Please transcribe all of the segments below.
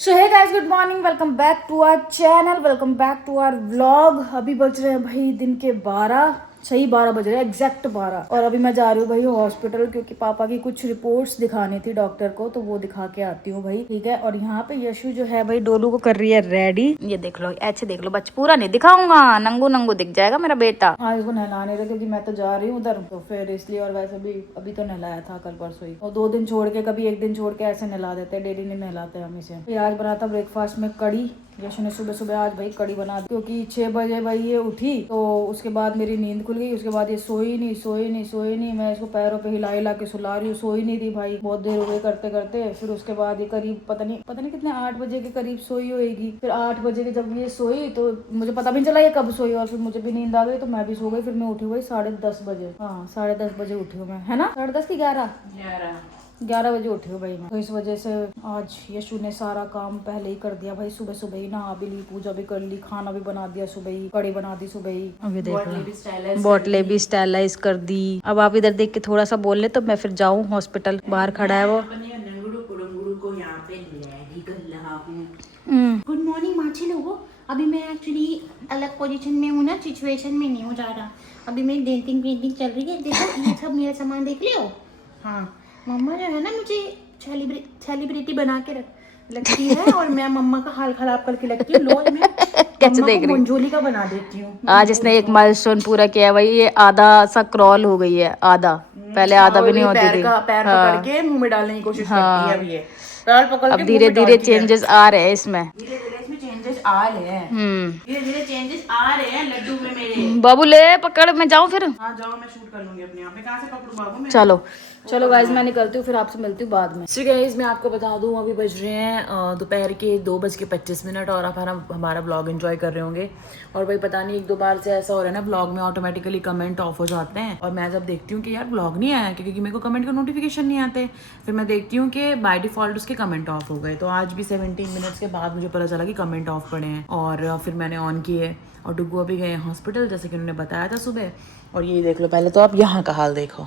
So hey guys, good morning, welcome back to our channel, welcome back to our vlog. अभी बज रहे हैं भाई दिन के 12, सही 12 बज रहे हैं, एग्जैक्ट 12। और अभी मैं जा रही हूँ भाई हॉस्पिटल, क्योंकि पापा की कुछ रिपोर्ट्स दिखानी थी डॉक्टर को, तो वो दिखा के आती हूँ भाई, ठीक है। और यहाँ पे यशु जो है भाई डोलू को कर रही है रेडी। ये देख लो, ऐसे देख लो, बच्चा पूरा नहीं दिखाऊंगा, नंगू नंगू दिख जाएगा मेरा बेटा। हाँ, इसको नहलाने रहे क्योंकि मैं तो जा रही हूँ उधर, तो फिर इसलिए। और वैसे भी अभी तो नहलाया था कल परसों ही, और 2 दिन छोड़ के, कभी 1 दिन छोड़ के ऐसे नहला देते हैं, डेली नहीं नहलाते हम इसे। फिर आज बना था ब्रेकफास्ट में कड़ी। यशु ने सुबह सुबह आज भाई कड़ी बना दी, क्योंकि 6 बजे भाई ये उठी, तो उसके बाद मेरी नींद खुल गई। उसके बाद ये सोई नहीं। मैं इसको पैरों पे हिला हिला के सुला रही हूँ, सोई नहीं थी भाई, बहुत देर हो गई करते करते। फिर उसके बाद ये करीब पता नहीं कितने 8 बजे के करीब सोई होएगी। फिर 8 बजे के जब ये सोई तो मुझे पता भी नहीं चला ये कब सोई, और फिर मुझे भी नींद आ गई तो मैं भी सो गई। फिर मैं उठी हुई 10:30 बजे। हाँ, 10:30 बजे उठी हूँ मैं, है ना, 10:30 की 11 बजे उठी हूँ भाई मैं। तो इस वजह से आज यशु ने सारा काम पहले ही कर दिया भाई, सुबह सुबह ही नहा भी ली, पूजा भी कर ली, खाना भी बना दिया सुबह ही, कड़ी बना दी सुबह ही। अभी देखो, बोतलें भी स्टाइलाइज कर दी। अब आप इधर देख के थोड़ा सा बोल ले तो मैं फिर जाऊँ हॉस्पिटल। बाहर खड़ा है वो। गुड मॉर्निंग माची लोगों। अभी मैं एक्चुअली अलग पोजीशन में हूँ ना, सिचुएशन में नहीं हूँ जा रहा। अभी मेरी डेंटिंग पेंटिंग चल रही है। देखो ये सब मेरा सामान देख लियो। हाँ, मम्मा जो है ना मुझे सेलिब्रिटी बना के लगती है, और मैं मम्मा का हाल खराब करके लगती हूँ। लोग मैं कैसे देख रही मंजोली का बना देती हूँ। आज इसने एक माइलस्टोन पूरा किया भाई, ये आधा सा क्रॉल हो गई है, आधा। पहले आधा भी नहीं होती थी। पैर पकड़ के मुंह में डालने की कोशिश करती है। अब ये पैर पकड़ के अब धीरे धीरे चेंजेस आ रहे हैं इसमें। धीरे धीरे इसमें चेंजेस आ रहे हैं। धीरे धीरे चेंजेस आ रहे हैं लड्डू में मेरे। बाबू ले पकड़, मैं जाऊँ फिर। हाँ जाओ, मैं शूट कर लूंगी अपने आप में। कहाँ से पकड़ूं बाबू मैं? चलो गाइज, मैं निकलती हूँ, फिर आपसे मिलती हूँ बाद में। सो गाइज, मैं आपको बता दूँ अभी बज रहे हैं दोपहर के 2:25 और आप हमारा ब्लॉग एंजॉय कर रहे होंगे। और भाई पता नहीं 1-2 बार से ऐसा हो रहा है ना, ब्लॉग में ऑटोमेटिकली कमेंट ऑफ हो जाते हैं। और मैं जब देखती हूँ कि यार ब्लॉग नहीं आया, क्योंकि मेरे को कमेंट का नोटिफिकेशन नहीं आते, फिर मैं देखती हूँ कि बाय डिफॉल्ट उसके कमेंट ऑफ हो गए। तो आज भी 17 मिनट्स के बाद मुझे पता चला कि कमेंट ऑफ पड़े हैं, और फिर मैंने ऑन किए। और डुगू अभी गए हॉस्पिटल, जैसे कि उन्होंने बताया था सुबह। और ये देख लो, पहले तो आप यहाँ का हाल देखो।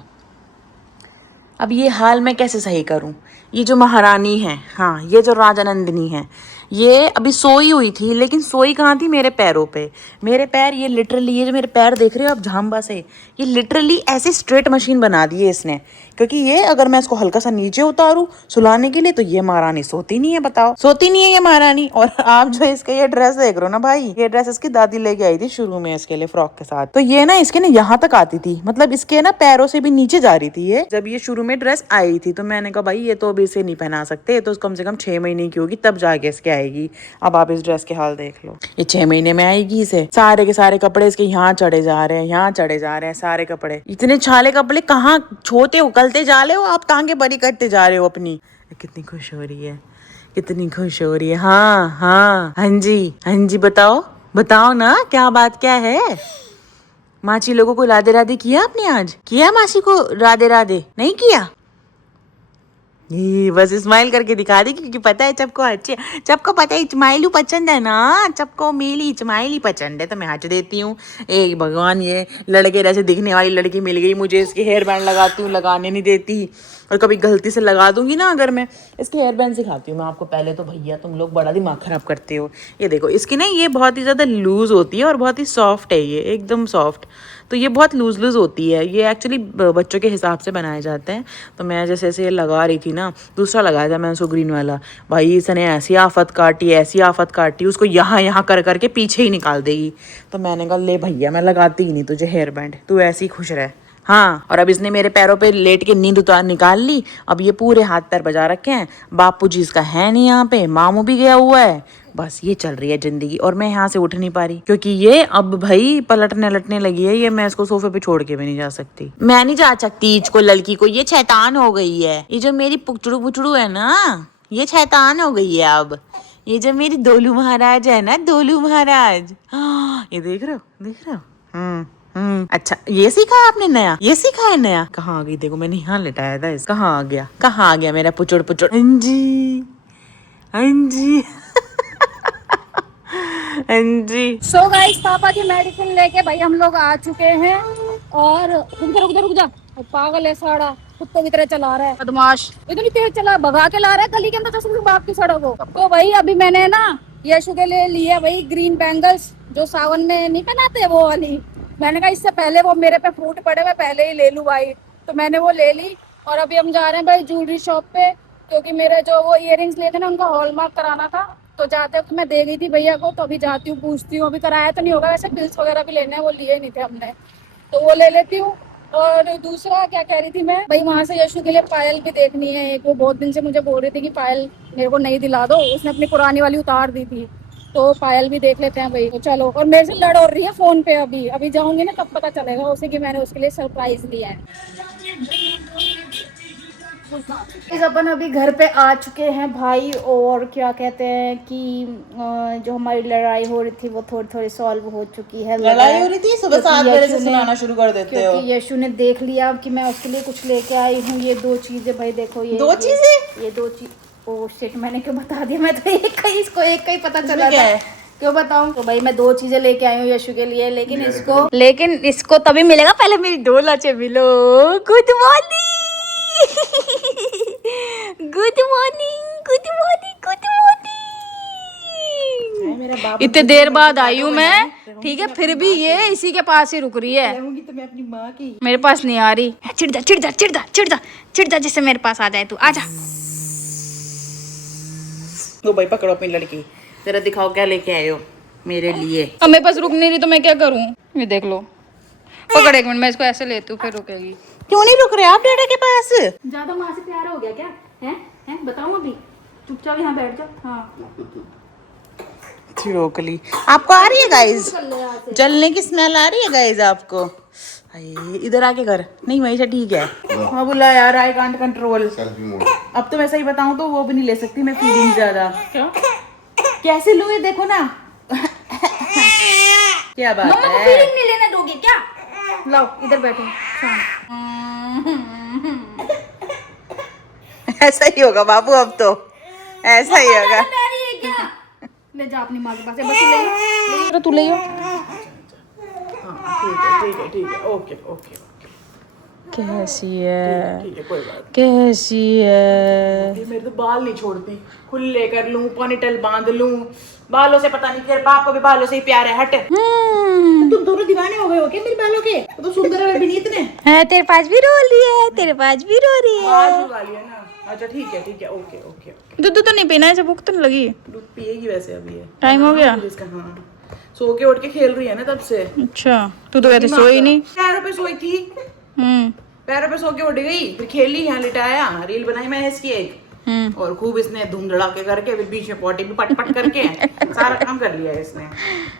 अब ये हाल मैं कैसे सही करूं? ये जो महारानी है, हाँ, ये जो राजा नंदिनी है, ये अभी सोई हुई थी, लेकिन सोई कहाँ थी? मेरे पैरों पे। मेरे पैर, ये लिटरली, ये जो मेरे पैर देख रहे हो आप झांबा से, ये लिटरली ऐसे स्ट्रेट मशीन बना दी है इसने। क्योंकि ये अगर मैं इसको हल्का सा नीचे उतारूं सुलाने के लिए, तो ये महारानी सोती नहीं है, बताओ, सोती नहीं है ये महारानी। और आप जो इसके ये ड्रेस देख रहे हो ना भाई, ये ड्रेस इसकी दादी लेके आई थी शुरू में इसके लिए फ्रॉक के साथ। तो ये ना इसके ना यहाँ तक आती थी, मतलब इसके ना पैरों से भी नीचे जा रही थी ये, जब ये शुरू में ड्रेस आई थी। तो मैंने कहा भाई ये तो अभी इसे नहीं पहना सकते, तो कम से कम 6 महीने की होगी तब जाके इसके आएगी। अब आप इस ड्रेस के हाल देख लो, ये 6 महीने में आएगी इसे। सारे के सारे कपड़े इसके यहाँ चढ़े जा रहे हैं, यहाँ चढ़े जा रहे हैं सारे कपड़े। इतने छाले कपड़े कहाँ छोटे उकलते जा रहे हो आप, टांगे बड़ी करते जा रहे हो अपनी। कितनी खुश हो रही है, कितनी खुश हो रही है। हाँ हाँ, हाँ जी, बताओ ना, क्या बात क्या है? माची लोगों को राधे राधे किया आपने? आज किया मासी को राधे राधे? नहीं किया? ये बस स्माइल करके दिखा दी, क्योंकि पता है सबको पता है स्माइलू पसंद है ना, सबको मेरी स्माइली पसंद है, तो मैं हंस देती हूँ। एक भगवान, ये लड़के जैसे दिखने वाली लड़की मिल गई मुझे, इसके हेयर बैंड लगाती हूँ, लगाने नहीं देती। और कभी गलती से लगा दूंगी ना अगर मैं, इसके हेयर बैंड सिखाती हूँ मैं आपको। पहले तो भैया तुम लोग बड़ा दिमाग खराब करते हो। ये देखो, इसकी ना ये बहुत ही ज़्यादा लूज़ होती है और बहुत ही सॉफ्ट है, ये एकदम सॉफ्ट। तो ये बहुत लूज़ होती है, ये एक्चुअली बच्चों के हिसाब से बनाए जाते हैं। तो मैं जैसे ऐसे ये लगा रही थी ना, दूसरा लगाया था मैंने उसको ग्रीन वाला, भाई इसने ऐसी आफत काटी, उसको यहाँ कर करके पीछे ही निकाल देगी। तो मैंने कहा ले भैया, मैं लगाती ही नहीं तुझे हेयर बैंड, तू ऐसे ही खुश रह। हाँ, और अब इसने मेरे पैरों पे लेट के नींद उतार निकाल ली। अब ये पूरे हाथ पैर बजा रखे हैं। बापू जी इसका है नहीं यहाँ पे, मामू भी गया हुआ है। बस ये चल रही है जिंदगी, और मैं यहाँ से उठ नहीं पा रही, क्योंकि ये अब भाई पलटने लटने लगी है। ये मैं इसको सोफे पे छोड़ के भी नहीं जा सकती, मैं नहीं जा सकती इसको, लड़की को। ये शैतान हो गई है, ये जो मेरी पुचड़ू है ना, ये शैतान हो गई है अब। ये जो मेरी दोलू महाराज है ना, दोलू महाराज, ये देख रहे हो? अच्छा, ये सीखा है आपने नया? ये सीखा है नया? कहाँ आ गई? देखो मैंने यहाँ लिटाया था इस, कहाँ आ गया मेरा पुचड़। हाँ जी। सो गाइस, पापा की मेडिसिन लेके भाई हम लोग आ चुके हैं। और रुक जा, पागल है साड़ा। कुत्ते की तरह चला रहा है बदमाश, इतनी तेज चला, भगा के ला रहा है गली के अंदर से बाप की सड़क को। तो भाई अभी मैंने ना यशु के लिए लिया भाई ग्रीन बैंगल्स, जो सावन में नहीं पहनाते वो वाली। मैंने कहा इससे पहले वो मेरे पे फ्रूट पड़े, मैं पहले ही ले लूं भाई, तो मैंने वो ले ली। और अभी हम जा रहे हैं भाई ज्वेलरी शॉप पे, क्योंकि मेरे जो वो इयररिंग्स लिए थे ना उनका हॉलमार्क कराना था। तो जाते वक्त मैं दे गई थी भैया को, तो अभी जाती हूँ पूछती हूँ, अभी कराया तो नहीं होगा, वैसे बिल्स वगैरह भी लेने हैं, वो लिए नहीं थे हमने, तो वो ले लेती हूँ। और दूसरा क्या कह रही थी मैं भाई, वहां से यशु के लिए पायल भी देखनी है एक, वो बहुत दिन से मुझे बोल रही थी कि पायल मेरे को नहीं दिला दो, उसने अपनी पुरानी वाली उतार दी थी, तो पायल भी देख लेते हैं भाई। तो चलो, और मेरे से लड़ हो रही है फोन पे, अभी अभी जाऊंगी ना तब पता चलेगा उसे कि मैंने उसके लिए सरप्राइज दिया है। इस अपन अभी घर पे आ चुके हैं भाई, और क्या कहते हैं कि जो हमारी लड़ाई हो रही थी वो थोड़ी थोड़ी सॉल्व हो चुकी है। लड़ाई हो रही थी, सुबह 7 बजे से सुनाना शुरू कर देते हो। क्योंकि यशु ने देख लिया कि मैं उसके लिए कुछ लेके आई हूँ, ये 2 चीजें भाई, देखो ये 2 चीजें, ये 2 चीज। ओ शिट, मैंने क्यों बता दिया, मैं तो एक का ही पता चला था, क्यों बताऊं। तो भाई मैं 2 चीजें लेके आई हूँ यशु के लिए, लेकिन इसको तभी मिलेगा, पहले मेरी 2 लाचे मिलो। Good morning good morning good morning good morning. इतने देर बाद आई हूँ मैं, ठीक है, फिर भी ये इसी के पास ही रुक रही है। तो मैं अपनी माँ की मेरे पास नहीं आ रही, चिढ़ जा चिढ़ जा चिढ़ जा चिढ़ जा चिढ़ जा, जिससे मेरे पास आ जाए तू, आ जा। तो भाई पकड़ो अपनी लड़की, जरा दिखाओ क्या लेके आए हो मेरे लिए। अब मेरे पास रुक नहीं रही तो मैं क्या करूँ, ये देख लो, पकड़ एक मिनट, मैं इसको ऐसे लेती हूँ फिर रुकेगी। क्यों नहीं रुक रहे आप डैडा के पास? ज्यादा माँ से प्यार हो गया क्या है बताओ, अभी चुपचाप यहाँ बैठ जाओ। हाँ चिड़ोकली आपको आ रही है गाइस, जलने की स्मेल आ रही है गाइस आपको? इधर आके कर, नहीं वही से ठीक है। हाँ बोला यार, आई कांट कंट्रोल। अब तो मैं सही बताऊं तो वो भी नहीं ले सकती मैं फीलिंग ज्यादा। क्या कैसे लूं ये देखो ना क्या बात मम्मा को है? फीलिंग नहीं लेने दोगे क्या? लाओ इधर बैठो। ऐसा ही होगा बाबू, अब तो ऐसा ही होगा। ले जा अपनी माँ के पास, बस तू ले ठीक है ओके ओके। कैसी है, ठीक है कोई बात कैसी है? नहीं, मेरे तो बाल नहीं छोड़ती, खुले कर लूं, पोनीटेल बांध लूं, बालों से पता नहीं, तेरे बाप को भी बालों से ही प्यार है। हट, तुम दोनों दीवाने हो गए हो क्या मेरे बालों के? तो सुंदर है भी नहीं इतने है, तेरे पास भी रो रही है, तेरे पास भी रो रही है। बाल भी वाली है ना। अच्छा ठीक है ओके ओके। दूध तो नहीं पीना है, ऐसे भूख तो नहीं लगी? दूध पिएगी वैसे, अभी है टाइम हो गया इसका। हाँ सो के उठ के खेल रही है ना तब से। अच्छा, तू तो कहते सोई नहीं। पैरों पे सोई थी, पैरों पे सो के उठ गई, फिर खेली, यहाँ लिटाया, रील बनाई मैं इसकी एक, और खूब इसने धूम धड़ाके करके, फिर बीच में पॉटी भी पट पट करके सारा काम कर लिया है इसने।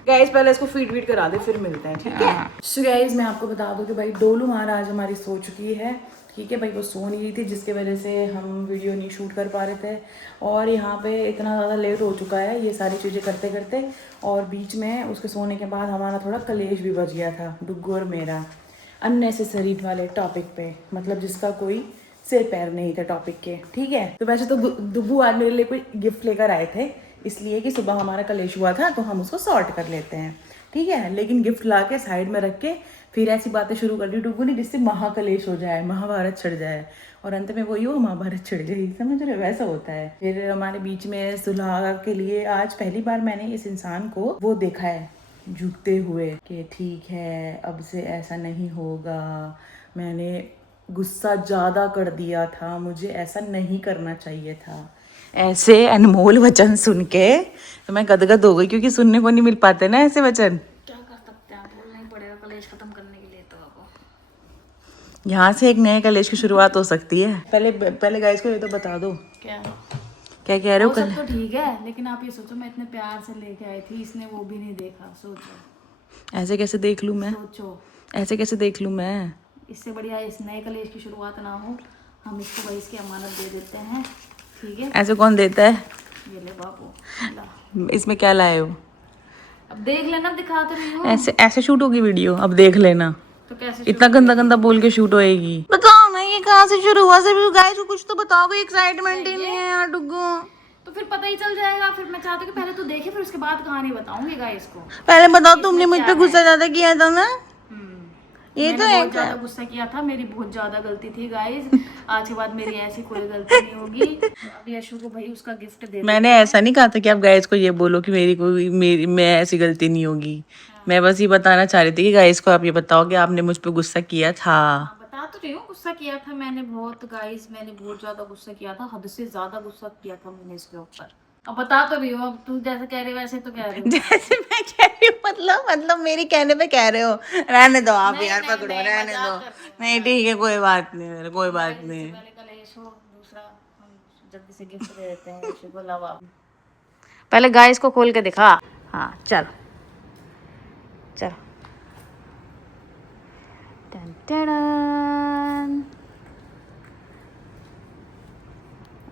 गाइस पहले इसको फीड वीड करा दे, फिर मिलते हैं, ठीक है? सो गाइस मैं आपको बता दूं कि भाई डोलू महाराज हमारी सो चुकी है, ठीक है भाई, वो सो नहीं रही थी जिसकी वजह से हम वीडियो नहीं शूट कर पा रहे थे, और यहाँ पे इतना ज़्यादा लेट हो चुका है ये सारी चीज़ें करते करते, और बीच में उसके सोने के बाद हमारा थोड़ा कलेश भी बच गया था, डुग्गू और मेरा, अननेसेसरी वाले टॉपिक पे, मतलब जिसका कोई सिर पैर नहीं था टॉपिक के, ठीक है? तो वैसे तो डुग्गू आज मेरे लिए कोई गिफ्ट लेकर आए थे, इसलिए कि सुबह हमारा कलेश हुआ था तो हम उसको सॉर्ट कर लेते हैं, ठीक है? लेकिन गिफ्ट ला के साइड में रख के फिर ऐसी बातें शुरू कर दी डुग्गू ने जिससे महाकलेश हो जाए, महाभारत छिड़ जाए, और अंत में वही हो महाभारत छिड़ जाए, समझ रहे हो? वैसा होता है। फिर हमारे बीच में सुलह के लिए आज पहली बार मैंने इस इंसान को वो देखा है झुकते हुए कि ठीक है अब से ऐसा नहीं होगा, मैंने गुस्सा ज़्यादा कर दिया था, मुझे ऐसा नहीं करना चाहिए था। ऐसे अनमोल वचन सुन के तो मैं गदगद हो गई, क्योंकि सुनने को नहीं मिल पाते ना ऐसे वचन। क्या कर सकते हैं, बोलना ही पड़ेगा कलेश खत्म करने के लिए। तो अब यहाँ से एक नए कलेश की शुरुआत हो सकती है। पहले गाइस को ये तो बता दो क्या कह रहे हो? सब तो ठीक है, लेकिन आप ये सोचो मैं इतने प्यार से लेके आई थी, इसने वो भी नहीं देखा। सोचो ऐसे कैसे देख लूँ मैं, सोचो ऐसे कैसे देख लूँ मैं? इससे बढ़िया इस नए कलेश की शुरुआत ना हो, हम इसको भाई इसकी अमानत दे देते हैं, ठीक है? ऐसे कौन देता है? ये ले बाबू, ला। इसमें क्या लाए हो? अब देख लेना, दिखा तो रही हूँ। ऐसे ऐसे शूट होगी वीडियो, अब देख लेना। तो कैसे इतना गंदा गंदा बोल के शूट होएगी? बताओ ना ये कहाँ से शुरू हुआ? सिर्फ गाइस को कुछ तो बताओ, कोई एक्साइटमेंट ही नहीं है यार डुग्गू। तो फिर पता ही चल जाएगा। फिर मैं चाहती हूँ कि पहले तू देखे, फिर उसके बाद कहानी बताऊंगी गाइस को। पहले बताओ, तुमने मुझ पे गुस्सा ज्यादा किया था ना, ये तो बहुत ज्यादा गुस्सा किया था, मेरी बहुत ज्यादा गलती थी गाइस। आज के बाद मेरी ऐसी कोई गलती नहीं होगी। अब यशु को भाई उसका गिफ्ट दे मैंने ऐसा नहीं कहा था कि आप गाइस को ये बोलो कि मैं ऐसी गलती नहीं होगी। मैं बस ये बताना चाह रही थी कि गाइस को आप ये बताओ कि आपने मुझ पर गुस्सा किया था। बता तो रही हूँ, गुस्सा किया था मैंने बहुत गाइस, मैंने बहुत ज्यादा गुस्सा किया था, हद से ज्यादा गुस्सा किया था मैंने इसके ऊपर। अब बता तो रही हूँ, अब तू जैसे कह रही हो वैसे तो कह रही हूँ। जैसे मैं कह रही हूँ मतलब मेरे कहने पे कह रहे हो। रहने दो आप यार, पकड़ो, रहने दो। नहीं ठीक है, कोई बात नहीं, मेरे कोई बात नहीं। पहले कल यशु, दूसरा हम जल्दी से गिफ्ट दे देते हैं यशु को। लावा पहले गाइस को खोल के दिखा। हाँ चल चल। Ton ton.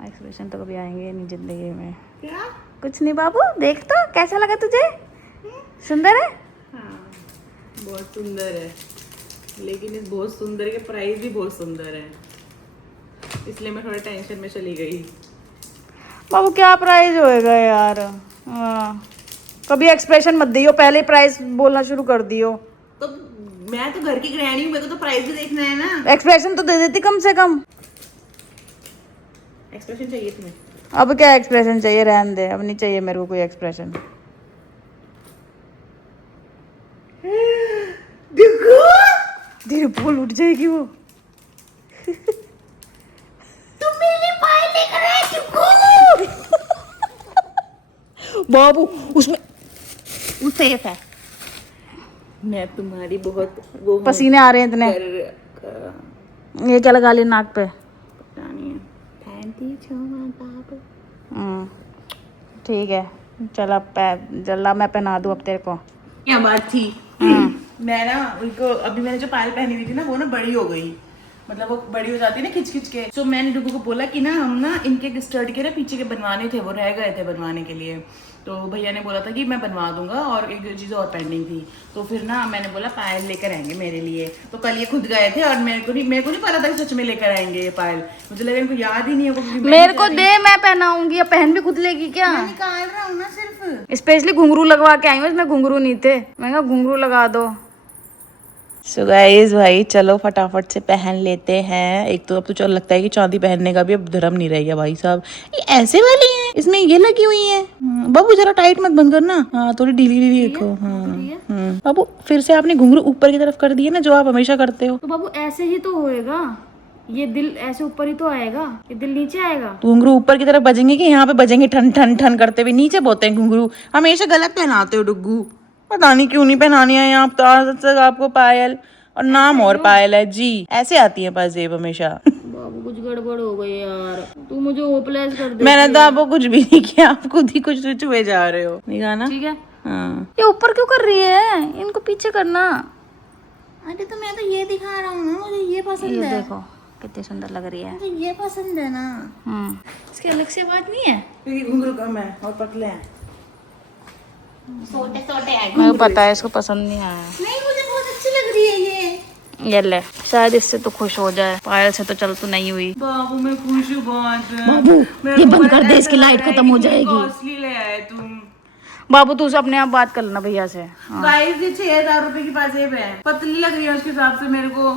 एक्सप्रेशन तो कभी आएंगे नहीं जिंदगी में। क्या? कुछ नहीं बाबू, देख तो कैसा लगा तुझे? सुंदर है? हाँ, बहुत सुंदर है, लेकिन इस बहुत सुंदर के प्राइस भी बहुत सुंदर है, इसलिए मैं थोड़ा टेंशन में चली गई। बाबू क्या प्राइस होएगा यार? हाँ, कभी एक्सप्रेशन मत दियो, पहले प्राइस बोलना शुरू कर दियो। तो मैं तो घर की गृहिणी हूँ, मेरे को तो प्राइस भी देखना है ना। एक्सप्रेशन तो दे देती कम से कम। एक्सप्रेशन चाहिए तुम्हें? अब क्या एक्सप्रेशन चाहिए, रहने दे, अब नहीं चाहिए मेरे को कोई एक्सप्रेशन। देखो, धीरे बोल, उठ जाएगी वो। तुम मेरे पायल लेकर आए, देखो। बाबू उसमें वो सेफ है। मैं तुम्हारी बहुत वो हूँ, पसीने आ रहे हैं इतने। ये क्या लगा लिया नाक पे? पता नहीं है। ठीक है, चल अब जल्ला मैं पहना दूं अब तेरे को। क्या बात थी? मैं ना उनको अभी मैंने जो पायल पहनी हुई थी ना, वो ना बड़ी हो गई, मतलब वो बड़ी हो जाती है ना खिंच खिंच के। तो मैंने डुगू को बोला कि ना हम ना इनके स्टर्ट के ना पीछे के बनवाने थे, वो रह गए थे बनवाने के लिए। तो भैया ने बोला था कि मैं बनवा दूंगा, और एक चीज़ और पेंडिंग थी। तो फिर ना मैंने बोला पायल लेकर आएंगे मेरे लिए। तो कल ये खुद गए थे, और मेरे को नहीं पता था कि सच में लेकर आएंगे ये पायल। मुझे लगा इनको याद ही नहीं होगा। मेरे को दे, मैं पहनाऊंगी। या पहन भी खुद लेगी क्या? मैं निकाल रहा हूँ ना सिर्फ। स्पेशली घुंघरू लगवा के आई हूँ, इसमें घुंघरू नहीं थे। मैं कहा घुंघरू लगा दो। सो गाइस भाई चलो फटाफट से पहन लेते हैं। एक तो अब तो चल लगता है कि चांदी पहनने का भी अब धर्म नहीं रह गया भाई साहब। ये ऐसे वाली है, इसमें ये लगी हुई है। बाबू जरा टाइट मत बंद करना। हाँ थोड़ी ढीली ढीली रखो। हाँ बाबू फिर से आपने घुंघरू ऊपर की तरफ कर दिए ना, जो आप हमेशा करते हो। तो बाबू ऐसे ही तो होएगा, ये दिल ऐसे ऊपर ही तो आएगा, ये दिल नीचे आएगा। घुंघरू ऊपर की तरफ बजेंगे कि यहाँ पे बजेंगे ठन ठन ठन करते हुए? नीचे बोलते हैं घुंघरू। हमेशा गलत पहनाते हो डुग्गू, पता नहीं क्यों नहीं पहनानी है आप तो। आज तक आपको पायल और नाम और पायल है जी, ऐसे आती है पाजेब हमेशा। बाबू कुछ गड़बड़ हो गई यार, तू मुझे होपलेस कर दे। मैंने तो आपको कुछ भी नहीं किया, आप खुद ही कुछ हुए जा रहे हो। नहीं ना? ठीक है। हाँ ये ऊपर क्यों कर रही है? इनको पीछे करना। अरे तो मैं तो ये दिखा रहा हूँ ना, मुझे ये पसंद ये है। देखो कितनी सुंदर लग रही है। मुझे ये पसंद है ना। इसकी अलग से बात नहीं है, क्योंकि घुंघरू कम है और पतले हैं। छोटे छोटे हैं। मेरे को पता है इसको पसंद नहीं आया। नहीं मुझे बहुत अच्छी लग रही है ये। ये ले, शायद इससे तो खुश हो जाए। पायल से तो चल तो नहीं हुई। बाबू मैं खुश हूँ बहुत। बाबू ये बंद कर दे, इसकी लाइट खत्म हो जाएगी। कॉस्टली ले आए तुम। बाबू तू से अपने आप बात कर लेना भैया से। गाइस ये 6,000 रुपए की पाजेब है, पतली लग रही है उसके हिसाब से मेरे को।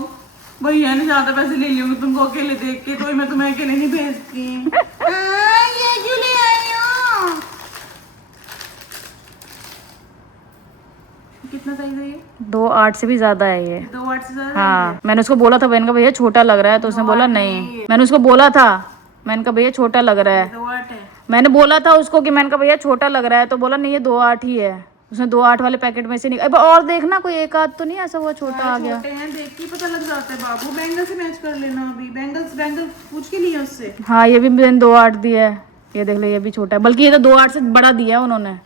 भैया ने ज्यादा पैसे ले लिए होंगे तुमको अकेले देख के, तो मैं तुम्हें अकेले नहीं भेजती। ये क्यों ले आई हो? कितना साइज है ये? 2.8 से भी ज्यादा है ये। 2.8 से ज्यादा? हाँ मैंने उसको बोला था, मैंने कहा भैया छोटा लग रहा है, तो उसने बोला नहीं। मैंने उसको बोला था, मैंने कहा भैया छोटा लग रहा है। 2.8 है। मैंने बोला था उसको कि मैंने कहा भैया छोटा लग रहा है, तो बोला नहीं ये 2.8 ही है। उसने 2.8 वाले पैकेट में से नहीं। अब और देखना कोई एक आध तो नहीं ऐसा हुआ छोटा आ गया। छोटे हैं देख के पता लग जाता है बाबू। बैंगल से मैच कर लेना अभी। बैंगल पूछ के लिए उससे। हाँ ये भी मैंने 2.8 दिया है, ये देख ले ये भी छोटा है, बल्कि ये तो 2.8 से बड़ा दिया है उन्होंने।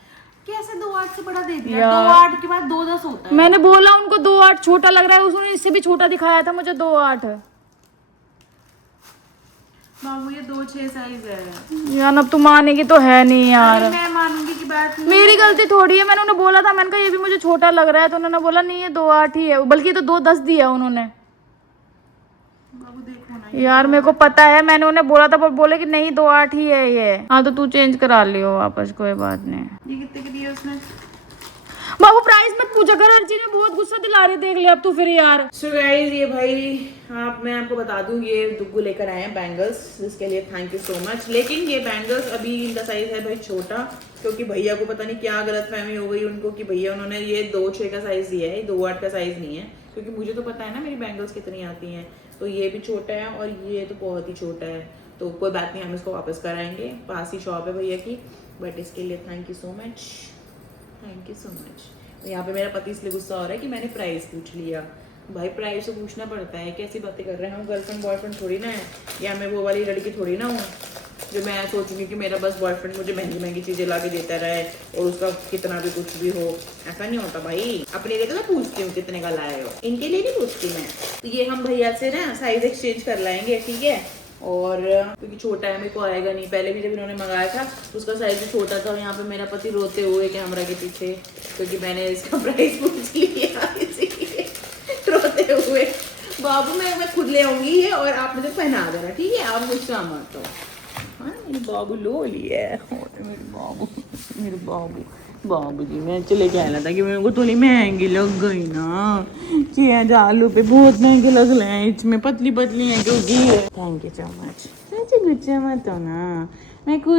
कैसे 2.8 से बड़ा दे दिया? 2.8 के बाद 2.10 होता है। मैंने बोला उनको 2.8 छोटा लग रहा है, उसने इससे भी छोटा दिखाया था मुझे 2.8। बाबू ये 2.6 साइज है यार अब तू मानेगी तो है नहीं यार। अरे मैं मानूंगी की बात नहीं। मेरी गलती थोड़ी है, मैंने उन्हें बोला था, मैंने कहा ये भी मुझे छोटा लग रहा है, तो उन्होंने बोला नहीं ये 2.8 ही है, बल्कि ये तो 2.10 दिया उन्होंने। बाबू देखो ना। यार मेरे को पता है, मैंने उन्हें बोला था पर बोले कि नहीं 2.8 ही है ये। हाँ तो तू चेंज करा लियो वापस, कोई बात नहीं। ये कितने के दिए उसने? बाबू प्राइस मत पूछा कर, अर्ची ने बहुत गुस्सा दिला रही, देख ले अब तू फिर यार। सो गाइस ये भाई मैं आपको बता दूं, ये दुग्गू लेकर आए हैं बैंगल्स, जिसके लिए थैंक यू सो मच। लेकिन ये बैंगल्स अभी इनका साइज है भाई छोटा, क्योंकि भैया को पता नहीं क्या गलतफहमी हो गई उनको कि भैया उन्होंने ये 2.6 का साइज दिया है, 2.8 का साइज नहीं है, क्योंकि मुझे तो पता है ना मेरी बैंगल्स कितनी आती हैं। तो ये भी छोटा है और ये तो बहुत ही छोटा है, तो कोई बात नहीं, हम इसको वापस कराएंगे, पास ही शॉप है भैया की। बट इसके लिए thank you so much, thank you so much. यहाँ पे मेरा पति इसलिए गुस्सा हो रहा है कि मैंने प्राइस पूछ लिया। भाई प्राइस तो पूछना पड़ता है, कैसी बातें कर रहे हैं हम, गर्लफ्रेंड बॉयफ्रेंड थोड़ी ना है, या मैं वो वाली लड़की थोड़ी ना हूँ जो मैं सोचूंगी कि मेरा बस बॉयफ्रेंड मुझे महंगी महंगी चीज़ें ला के देता रहे और उसका कितना भी कुछ भी हो। ऐसा नहीं होता भाई, अपने लिए तो मैं पूछती हूँ कितने का लाए हो, इनके लिए नहीं पूछती मैं। तो ये हम भैया से ना साइज एक्सचेंज कर लाएंगे, ठीक है। और क्योंकि छोटा है, मेरे को आएगा नहीं, पहले भी जब इन्होंने मंगाया था उसका साइज भी छोटा था। और यहाँ पे मेरा पति रोते हुए कैमरा के पीछे, क्योंकि मैंने इसका प्राइस पूछ लिया इसीलिए रोते हुए। बाबू मैं खुद ले आऊंगी ये, और आप मुझे पहना देना, ठीक है, आप मुझसे मत हो। हाँ मेरे बाबू लो लिए, मेरे बाबू जी मैं चले के आना था कि मेरे को थोड़ी महंगी लग गई ना, 6,000 रुपये बहुत महंगे लग रहे हैं, इसमें पतली पतली है क्योंकि। Thank you so much. गुस्सा मत हो ना, मैं तो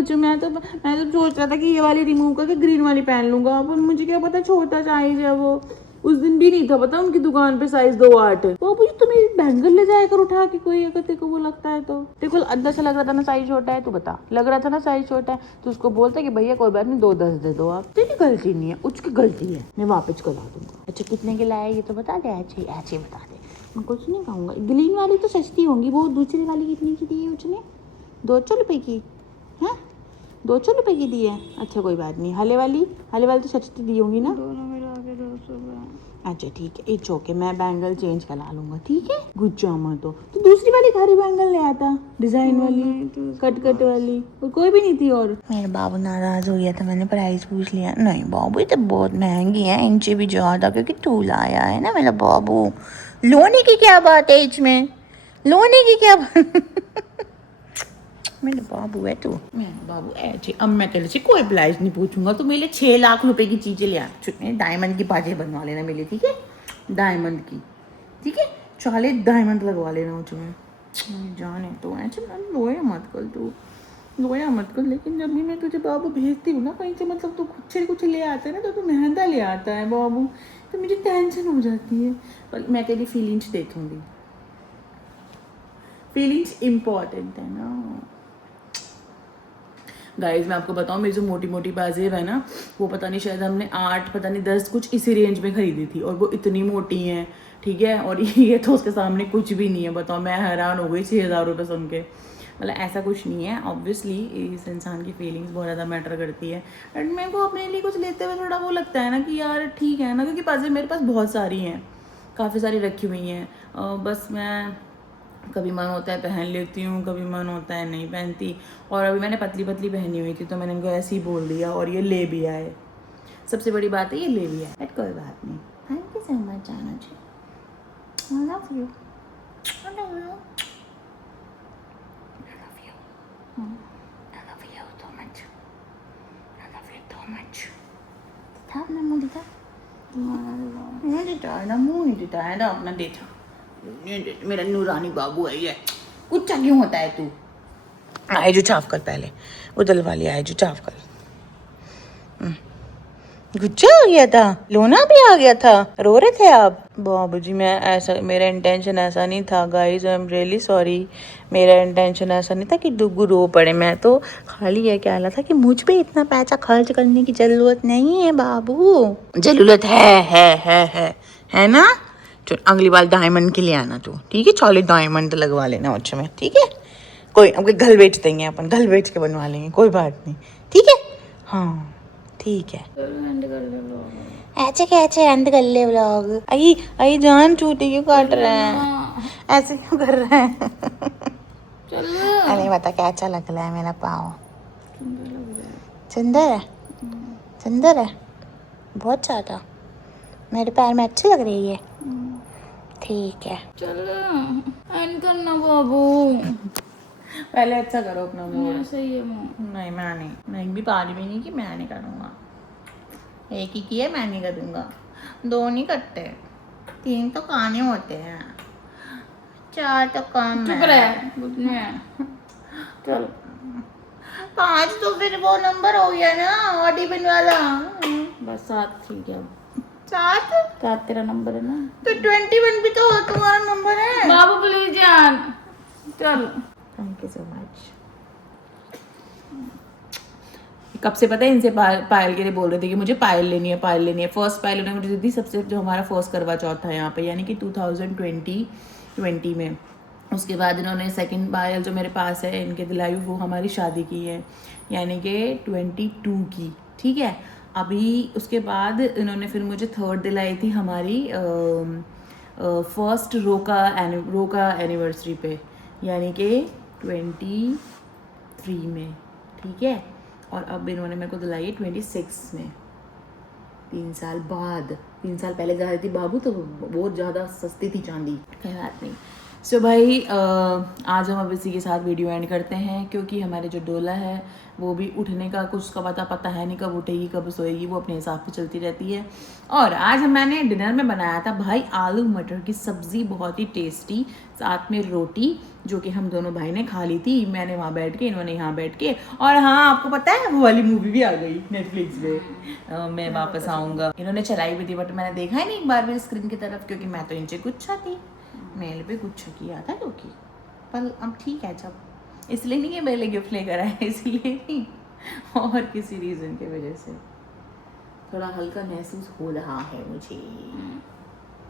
सोच रहा था कि ये वाली रिमूव करके ग्रीन वाली पहन लूंगा, पर मुझे क्या पता छोटा साइज है वो। उस दिन भी नहीं था पता उनकी दुकान पे साइज 2.8। वो पूछ तुम्हें बैंगल ले जाए कर उठा के कोई, अगर तेरे को वो लगता है तो। तेरे को अंदर से लग रहा था ना साइज छोटा है, तू बता, लग रहा था ना साइज छोटा है, तो उसको बोलता कि भैया कोई बात नहीं 2.10 दे दो आप। तेरी गलती नहीं है, उसकी गलती है, मैं वापस करा दूंगा। अच्छा कितने के लाया ये तो बता दे, ऐसे बता दे, मैं कुछ नहीं कहूँगा। ग्रीन वाली तो सस्ती होंगी, वो दूसरी वाली कितनी की दी है उसने? 200 रुपये की है, 200 रुपये की दी है। अच्छा कोई बात नहीं, हले वाली तो सस्ती दी होंगी ना। दोनों मिला के 200। अच्छा ठीक है, इट्स ओके, मैं बैंगल चेंज करा लूंगा, ठीक है। गुच्चा मत तो दूसरी वाली खारी बैंगल ले आता, डिजाइन वाली कट वाली, और कोई भी नहीं थी। और मेरा बाबू नाराज हो गया था, मैंने प्राइस पूछ लिया। नहीं बाबू ये तो बहुत महंगी है, इनसे भी ज्यादा, क्योंकि तू लाया है ना मेरा बाबू। लोने की क्या बात है इसमें, लोने की क्या बात मेरा बाबू है तू, मेरा बाबू ऐसे। अब मैं तेरे से कोई प्राइस नहीं पूछूंगा, तो मेरे 6 लाख रुपए की चीजें ले आ, डायमंड की बाजें बनवा लेना मेरे, ठीक है, डायमंड की, ठीक है, 40 डायमंड लगवा लेना मुझमें, जाने तो ऐसे रोया मत कर तू, रोया मत कर। लेकिन जब भी मैं तुझे बाबू भेजती हूँ ना कहीं से, मतलब तू खुद से कुछ ले आता है ना, तो तू महंगा ले आता है बाबू, तो मुझे टेंशन हो जाती है। पर मैं तेरी फीलिंग्स देखूंगी, फीलिंग्स इम्पॉर्टेंट है ना। गाइज मैं आपको बताऊँ, मेरी जो मोटी मोटी बाजेब है ना, वो पता नहीं शायद हमने 8 पता नहीं 10 कुछ इसी रेंज में खरीदी थी, और वो इतनी मोटी हैं, ठीक है। और ये तो उसके सामने कुछ भी नहीं है, बताओ, मैं हैरान हो गई 6,000 रुपये सुन के। मतलब ऐसा कुछ नहीं है, ऑब्वियसली इस इंसान की फीलिंग्स बहुत ज़्यादा मैटर करती है। बट मेरे को अपने लिए कुछ लेते हुए थोड़ा वो लगता है ना कि यार ठीक है ना, क्योंकि बाजेब मेरे पास बहुत सारी हैं, काफ़ी सारी रखी हुई हैं, बस मैं कभी मन होता है पहन लेती हूँ, कभी मन होता है नहीं पहनती। और अभी मैंने पतली पतली पहनी हुई थी, तो मैंने इनको ऐसे ही बोल दिया, और ये ले भी आए। सबसे बड़ी बात है ये ले भी आए, बट कोई बात नहीं। थैंक यू सो मच जाना जी, I love you, I love you, I love you, I love you so much, I love you so much. था अपना मुँह दिखा, मुँह दिखाया ना, मुँह नहीं दिखाया ना अपना, देखा मेरा नूरानी बाबू है ये। गुस्सा क्यों होता है तू? आए जो साफ कर, पहले उदल वाली आए जो साफ कर। गुस्सा आ गया था, लोना भी आ गया था, रो रहे थे आप? बाबूजी मैं ऐसा, मेरा इंटेंशन ऐसा नहीं था guys, I am really sorry. मेरा इंटेंशन ऐसा नहीं था कि दुग्गू रो पड़े, मैं तो खाली ये कह रहा था कि मुझ पे इतना पैसा खर्च करने की जरूरत नहीं है बाबू। जरूरत है ना। तो अगली बार डायमंड के लिए आना तू, ठीक है, 40 डायमंड लगवा लेना मुझमें, ठीक है। कोई अब घर बेच देंगे अपन, घर बेच के बनवा लेंगे, कोई बात नहीं, ठीक है। हाँ ठीक है, ऐसे कैसे एंड कर ले व्लॉग। आई जान चूटी क्यों काट रहे हैं, ऐसे क्यों कर रहे हैं? अरे बता कैसा लग रहा है मेरा पाँव? सुंदर है, सुंदर है बहुत ज़्यादा, मेरे पैर में अच्छी लग रही है, ठीक है। चलो एंड करना बाबू, पहले अच्छा करो अपना मूड। सही है नहीं, मैं भी पा रही भी नहीं कि मैं नहीं करूँगा। एक ही किए, मैं नहीं करूँगा। 2 नहीं करते, 3 तो काने होते हैं, 4 तो कम चुप है। रहे, कुछ नहीं है। चल 5 तो फिर वो नंबर हो गया ना ऑड इवन वाला। बस 7 ठीक है। 7 7 तेरा नंबर है ना। तो 21 भी तो तुम्हारा नंबर है। बाबू प्लीज जान, चल। Thank you so much. कब से पता है इनसे पायल के लिए बोल रहे थे कि मुझे पायल लेनी है, पायल लेनी है। फर्स्ट पायल उन्होंने मुझे दी थी सबसे, जो हमारा फर्स्ट करवा चौथ था यहाँ पे, यानी कि 2020 में। उसके बाद इन्होंने सेकंड पायल जो मेरे पास है इनके दिलाई, वो हमारी शादी की है, यानी कि 22 की, ठीक है। अभी उसके बाद इन्होंने फिर मुझे थर्ड दिलाई थी हमारी फर्स्ट रोका एनिवर्सरी पे, यानी कि 23 में, ठीक है। और अब इन्होंने मेरे को दिलाई है 26 में, 3 साल बाद। 3 साल पहले जा रही थी बाबू, तो बहुत ज़्यादा सस्ती थी चांदी। कोई बात नहीं। सो भाई आज हम अब इसी के साथ वीडियो एंड करते हैं, क्योंकि हमारे जो डोला है वो भी उठने का कुछ का पता है नहीं, कब उठेगी कब सोएगी, वो अपने हिसाब से चलती रहती है। और आज मैंने डिनर में बनाया था भाई आलू मटर की सब्ज़ी, बहुत ही टेस्टी, साथ में रोटी, जो कि हम दोनों भाई ने खा ली थी। मैंने वहाँ बैठ के, इन्होंने यहाँ बैठ के। और हाँ, आपको पता है वो वाली मूवी भी आ गई नेटफ्लिक्स पे, मैं वापस आऊँगा। इन्होंने चलाई भी थी बट मैंने देखा ही नहीं एक बार भी स्क्रीन की तरफ, क्योंकि मैं तो इनसे गुच्छा थी, मेरे पे गुच्छा किया था लोकी। पर अब ठीक है, जब इसलिए नहीं है मेरे लिए गिफ्ट लेकर आए, इसलिए नहीं, और किसी रीज़न की वजह से थोड़ा हल्का महसूस हो रहा है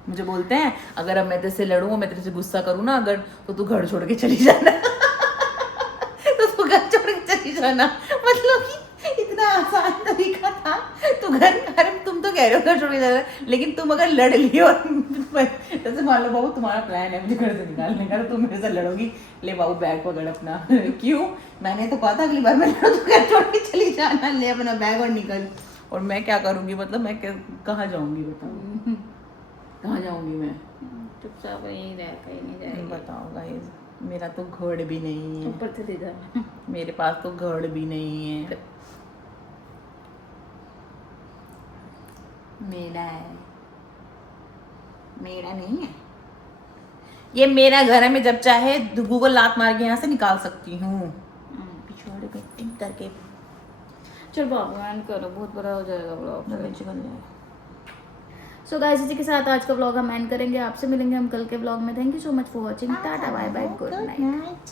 मुझे बोलते हैं अगर अब मैं तेरे से लड़ूँ, मैं तेरे से गुस्सा करूँ ना अगर, तो तू घर छोड़ के चली जाना तो तू घर छोड़ के चली जाना, मतलब कि इतना आसान तरीका था। तू घर, तुम तो कह रहे हो घर छोड़ के जाना, लेकिन तुम अगर लड़ लियो और जैसे मान लो बाबू तुम्हारा प्लान है मुझे घर से निकालने का, तो तुम मेरे से लड़ोगी, ले बाबू बैग पकड़ अपना क्यों, मैंने तो कहा था अगली बार मैं लड़ूँ तो घर छोड़ के चली जाना, ले अपना बैग और निकल। और मैं क्या करूँगी, मतलब मैं कहाँ जाऊँगी बताओ, कहाँ जाऊँगी मैं? चुपचाप यहीं रह, कहीं नहीं जाएगी। बताओ गाइस, मेरा तो घर भी नहीं है, ऊपर से जा, मेरे पास तो घर भी नहीं है, मेरा है, मेरा नहीं है ये, मेरा घर है, मैं जब चाहे गूगल लात मार के यहाँ से निकाल सकती हूँ। पिछवाड़े पे टिक करके चल बाबू एंड करो, बहुत बड़ा हो जाएगा ब्लॉग। चिकन सो गाइस, इसी के साथ आज का व्लॉग हम एंड करेंगे। आपसे मिलेंगे हम कल के व्लॉग में। Thank you so much for watching. Tata bye bye, good night.